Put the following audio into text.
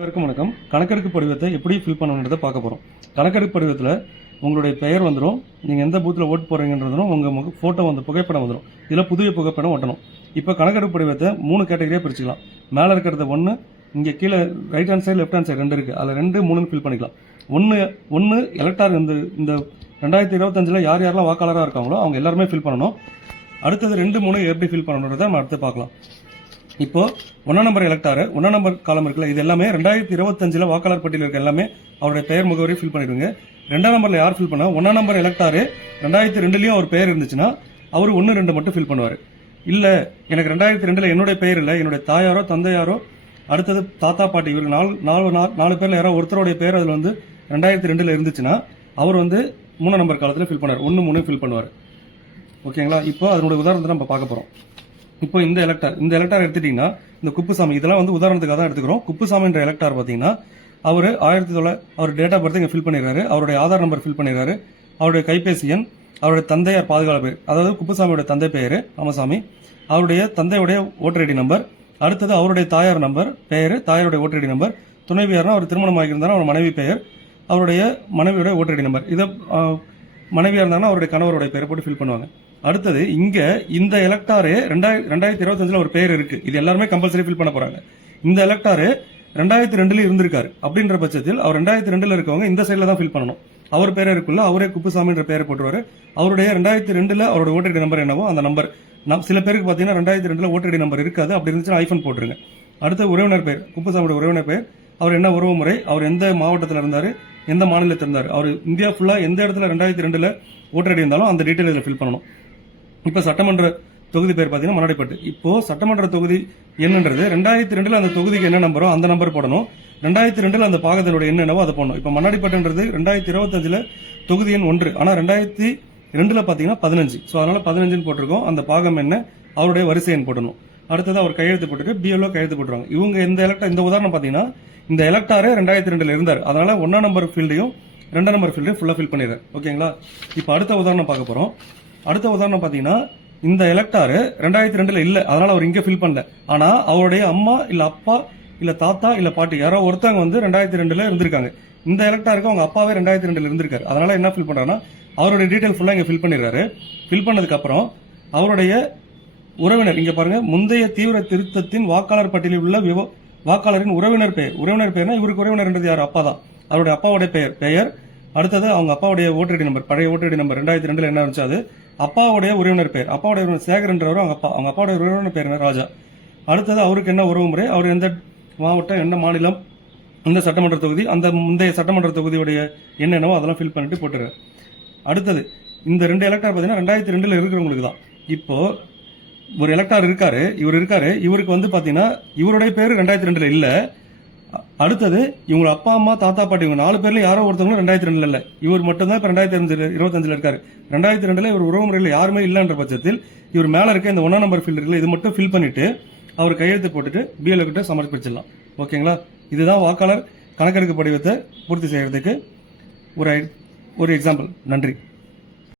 அனைவருக்கும் வணக்கம். கணக்கெடுப்பு படிவத்தை எப்படி ஃபில் பண்ணணுன்றதை பார்க்க போகிறோம். கணக்கெடுப்பு படிவத்தில் உங்களுடைய பெயர் வந்துடும், நீங்கள் எந்த பூத்தில் ஓட்டு போடுறீங்கன்றதும் உங்கள் ஃபோட்டோ வந்து புகைப்படம் வந்துடும். இதில் புதிய புகைப்படம் ஒட்டணும். இப்போ கணக்கெடுப்பு படிவத்தை 3 கேட்டகரியாக பிரிச்சுக்கலாம். மேலே இருக்கிறது 1, இங்கே கீழே right hand side left hand side 2 இருக்குது. அதில் 2, 3 ஃபில் பண்ணிக்கலாம். ஒன்று எலக்டார் இந்த 2025 யார் யாரெல்லாம் வாக்காளராக இருக்காங்களோ அவங்க எல்லாருமே ஃபில் பண்ணணும். அடுத்தது 2, 3 எப்படி ஃபில் பண்ணணுன்றதை நம்ம அடுத்து பார்க்கலாம். இப்போ 1 நம்பர் எலக்டாரு 1 நம்பர் காலம் இருக்குல்ல, இது எல்லாமே 2025 வாக்காளர் பட்டியல் இருக்க எல்லாமே அவருடைய பெயர் முகவரி ஃபில் பண்ணிடுங்க. 2ஆம் நம்பர்ல யார் ஃபில் பண்ணா 1 நம்பர் எலக்டாரு 2002லயும் அவர் பெயர் இருந்துச்சுன்னா அவர் 1, 2 மட்டும் ஃபில் பண்ணுவார். இல்ல எனக்கு 2002ல என்னுடைய பெயர் இல்லை, என்னுடைய தாயாரோ தந்தையாரோ அடுத்தது தாத்தா பாட்டி இவருக்கு 4 பேர்ல யாரோ ஒருத்தருடைய பெயர் அதுல வந்து 2002ல இருந்துச்சுன்னா அவர் வந்து 3 நம்பர் காலத்துல ஃபில் பண்ணுவார். 1, 3 ஃபில் பண்ணுவார். ஓகேங்களா? இப்போ அதனுடைய உதாரணத்தை நம்ம பார்க்க போறோம். இப்போ இந்த எலக்டார் எடுத்துட்டீங்கன்னா இந்த குப்புசாமி இதெல்லாம் வந்து உதாரணத்துக்காக தான் எடுத்துக்கிறோம். குப்புசாமின்ற எலக்டார் பார்த்தீங்கன்னா அவர் அவர் டேட் ஆஃப் பர்த் இங்கே ஃபில் பண்ணிடுறாரு, அவருடைய ஆதார் நம்பர் ஃபில் பண்ணிடுறாரு, அவருடைய கைபேசி எண், அவருடைய தந்தையார் பாதுகாப்பு பேர், அதாவது குப்புசாமியோட தந்தை பெயர் ராமசாமி, அவருடைய தந்தையுடைய ஓட்டர் ஐடி நம்பர், அடுத்தது அவருடைய தாயார் நம்பர் பெயர், தாயாருடைய ஓட்டர் ஐடி நம்பர், துணைவியார்னா அவர் திருமணம் ஆகியிருந்தாலும் அவர் மனைவி பெயர், அவருடைய மனைவியோட ஓட்டர் ஐடி நம்பர், இதை மனைவியா இருந்தாங்கன்னா அவருடைய கணவருடைய பெயரை போட்டு ஃபில் பண்ணுவாங்க. அடுத்தது இங்க இந்த எலக்டாரு 2025 ஒரு பெயர் இருக்கு, இது எல்லாருமே கம்பல்சரி ஃபில் பண்ண போறாங்க. இந்த எலக்டாரு 2002 இருந்திருக்காரு அப்படின்ற பட்சத்தில் அவர் 2002 இருக்கவங்க இந்த சைட்ல தான் ஃபில் பண்ணணும். அவர் பேரே இருக்குல்ல, அவரே குப்புசாமின்ற பெயரை போட்டுருவாரு. அவருடைய 2002 அவரோட ஓட்டர் ஐடி நம்பர் என்னவோ அந்த நம்பர் சில பேருக்கு பாத்தீங்கன்னா 2002 ஓட்டர் ஐடி நம்பர் இருக்காது, அப்படி இருந்துச்சுன்னா ஐஃபோன் போட்டுருங்க. அடுத்த உறவினர் பெயர், குப்புசாமியோட உறவினர் பெயர், அவர் என்ன உறவு முறை, அவர் எந்த மாவட்டத்தில் இருந்தாரு, எந்த மாநிலத்தில் இருந்தாரு, அவர் இந்தியா ஃபுல்லா எந்த இடத்துல 2002 ஓட்டர் ஐடி இருந்தாலும் அந்த டீட்டெயில் இதில் ஃபில் பண்ணணும். இப்ப சட்டமன்ற தொகுதி பேர் பாத்தீங்கன்னா மன்னாடிப்பட்டு. இப்போ சட்டமன்ற தொகுதி என்னன்றது 2002 அந்த தொகுதிக்கு என்ன நம்பரோ அந்த நம்பர் போடணும். 2002 அந்த பாகத்தினுடைய எண் என்னவோ அதை போடணும். இப்ப மன்னாடிப்பட்டுன்றது 2025 தொகுதி எண் 1, ஆனா 2002 பாத்தீங்கன்னா 15. சோ அதனால 15 போட்டிருக்கோம். அந்த பாகம் என்ன, அவருடைய வரிசை எண் போடணும். அடுத்தது அவர் கையெழுத்து போட்டுட்டு பிஎல்ஓ கையெழுத்து போட்டுருவாங்க. இவங்க இந்த உதாரணம் பாத்தீங்கன்னா இந்த எலக்டாரே 2002 இருந்தார், அதனால 1ஆம் நம்பர் ஃபீல்டையும் 2ஆம் நம்பர் ஃபீல்டையும் ஃபுல்லா ஃபில் பண்ணிடுறாரு. ஓகேங்களா? இப்ப அடுத்த உதாரணம் பார்க்க போறோம். அடுத்த உதாரணம் பாத்தீங்கன்னா இந்த எலக்டாரு 2002 இல்ல, அதனால அவர் இங்க ஃபில் பண்ணல. ஆனா அவருடைய அம்மா இல்ல அப்பா இல்ல தாத்தா இல்ல பாட்டி யாரோ ஒருத்தவங்க வந்து 2002 இருந்திருக்காங்க. இந்த எலக்டாருக்கு அவங்க அப்பாவே 2002 இருந்திருக்காரு, அதனால என்ன ஃபில் பண்றாருன்னா அவருடைய டீடைல் ஃபுல்லா இங்க ஃபில் பண்ணிடுறாரு. ஃபில் பண்ணதுக்கு அப்புறம் அவருடைய உறவினர் இங்க பாருங்க, முந்தைய தீவிர திருத்தத்தின் வாக்காளர் பட்டியலில் உள்ள வாக்காளரின் உறவினர் பெயர்னா இவருக்கு உறவினர் யார், அப்பா தான். அவருடைய அப்பாவுடைய பெயர், அடுத்தது அவங்க அப்பாவுடைய ஓட்டர் ஐடி நம்பர், பழைய ஓட்டர் ஐடி நம்பர் 2002 என்ன இருந்துச்சு அது, அப்பாவுடைய உறவினர் பெயர், அப்பாவுடைய உறவினர் சேகர்ன்றவர் அவங்க அப்பாவுடைய உறவினர் பெயர் ராஜா. அடுத்தது அவருக்கு என்ன உறவு முறை, அவர் எந்த மாவட்டம் என்ன மாநிலம், இந்த சட்டமன்ற தொகுதி, அந்த முந்தைய சட்டமன்ற தொகுதியுடைய என்னென்னவோ அதெல்லாம் ஃபில் பண்ணிட்டு போட்டுறாரு. அடுத்தது இந்த 2 எலக்டார் பாத்தீங்கன்னா 2002 இருக்கிறவங்களுக்கு தான். இப்போ ஒரு எலக்டார் இருக்காரு, இவருக்கு வந்து பாத்தீங்கன்னா இவருடைய பேரு 2002 இல்ல. அடுத்தது இவங்க அப்பா அம்மா தாத்தா பாட்டி இவங்க 4 பேர்ல யாரோ ஒருத்தவங்க 2002 இல்ல, இவர் மட்டும் தான் இப்ப 2025 இருக்காரு. 2002 இவர் உறவு முறையில் யாருமே இல்லன்ற பட்சத்தில் இவர் மேல இருக்க இந்த 1ஆம் நம்பர் ஃபீல்ட் இருக்குல்ல, இது மட்டும் ஃபில் பண்ணிட்டு அவர் கையெழுத்து போட்டுட்டு பிஎல்ஓ கிட்ட சமர்ப்பிச்சிடலாம். ஓகேங்களா? இதுதான் வாக்காளர் கணக்கெடுப்பு படிவத்தை பூர்த்தி செய்யறதுக்கு ஒரு எக்ஸாம்பிள். நன்றி.